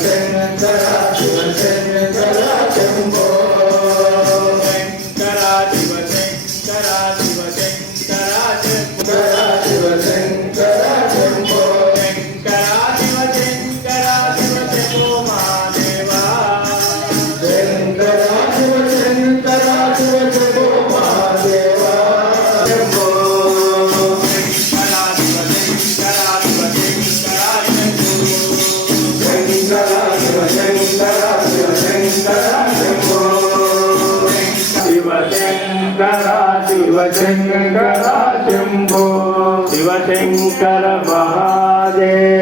శంకరా శివ శంకరా Shankara Shiva Shankara Shambho Shiva Shankara Mahadeva.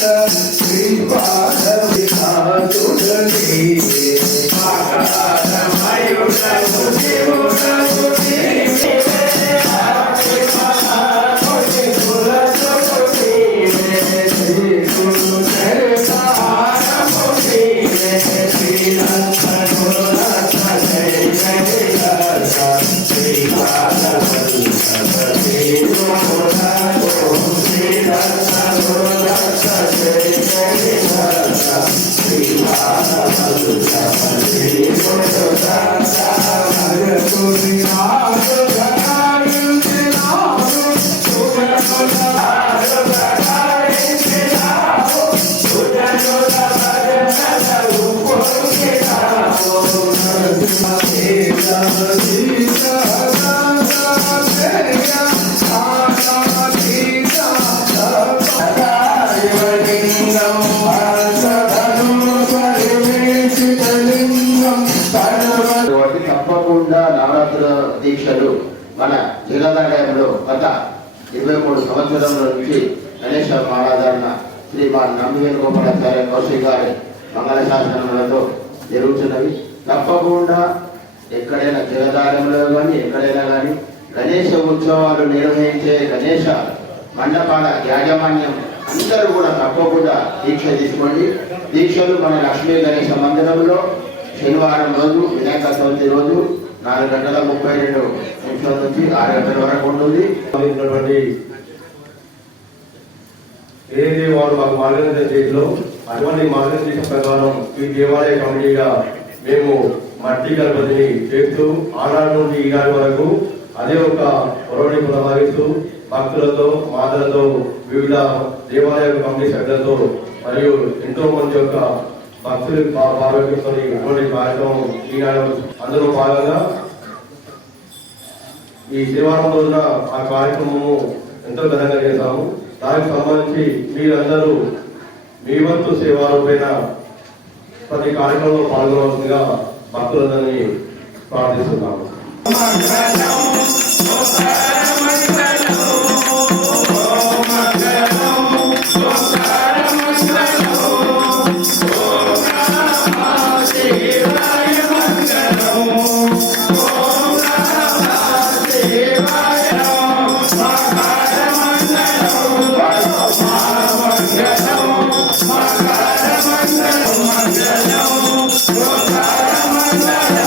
Jesus. దీక్షలు మన జగదాలయంలో గత ఇరవై మూడు సంవత్సరంలో నుంచి గణేశ మహారాధన మా నందివేణు గోపాలాచార్య కౌశిక్ గారి మంగళ శాసనములతో జరుగుతున్నవి. తప్పకుండా ఎక్కడైనా జగదాలయంలో కానీ ఎక్కడైనా కానీ గణేశ ఉత్సవాలు నిర్వహించే గణేశ మండపాల యాజమాన్యం అందరూ కూడా తప్పకుండా దీక్ష తీసుకోండి. దీక్షలు మన లక్ష్మీ గణేశ మందిరంలో శనివారం రోజు వినాయక చవితి రోజు నాలుగు గంటల ముప్పై రెండు నిమిషాల నుంచి ఆరు గంటల వరకు ఉంటుంది. ఉన్నటువంటి ఏది వారు మాకు మార్గదర్శనం చేతిలో అటువంటి మార్గదర్శనం ప్రకారం ఈ దేవాలయ కమిటీగా మేము మట్టి గణపతిని చేస్తూ ఆనాడు నుండి ఈనాడు వరకు అదే ఒక పొరవని కొనసాగిస్తూ భక్తులతో మాతలతో వివిధ దేవాలయ కమిటీ సభ్యులతో మరియు ఎంతో మంది యొక్క భక్తులు పాల్గొంటున్న ఇటువంటి కార్యక్రమం ఈనాడు అందరూ భాగంగా ఈ శనివారం రోజున ఆ కార్యక్రమము ఎంతో ఘనంగా చేశాము. దానికి సంబంధించి మీరందరూ మీ వంతు సేవారూపేణ ప్రతి కార్యక్రమంలో పాల్గొనవలసిందిగా భక్తులందరినీ ప్రార్థిస్తున్నాము.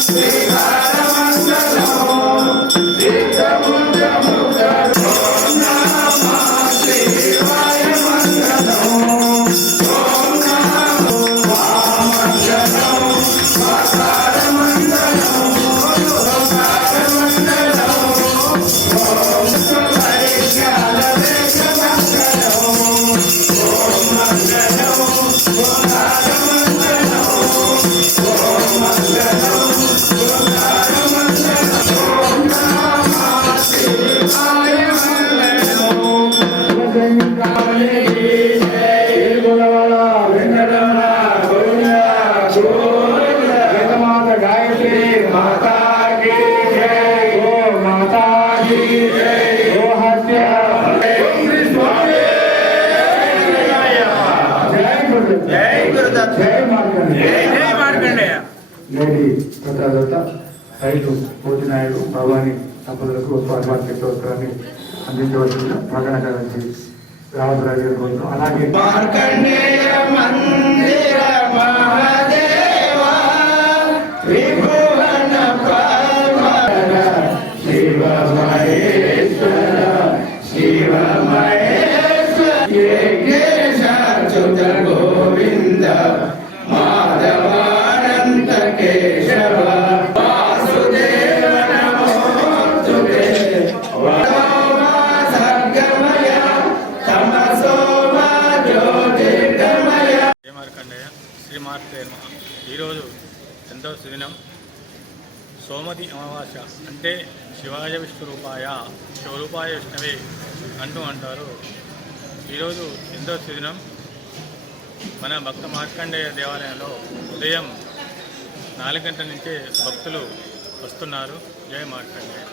Shiva. నేటి ప్రజాదత్త రైతు పోతినాయుడు భవాని దంపతులకు స్వాగత చక్రవర్తులని అందించవలసిన ప్రకటన కలిసి రావద్రాజు గారి కోసం అలాగే మార్కండేయ మందిర మహాదేవ ఎంతో సుదినం సోమతి అమావాస్య అంటే శివాయ విష్ణు రూపాయ శివరూపాయ విష్ణవే అంటూ అంటారు. ఈరోజు ఎంతో సుదినం మన భక్త మార్కండేయ దేవాలయంలో ఉదయం నాలుగు గంటల నుంచే భక్తులు వస్తున్నారు. జయ మార్కండేయ.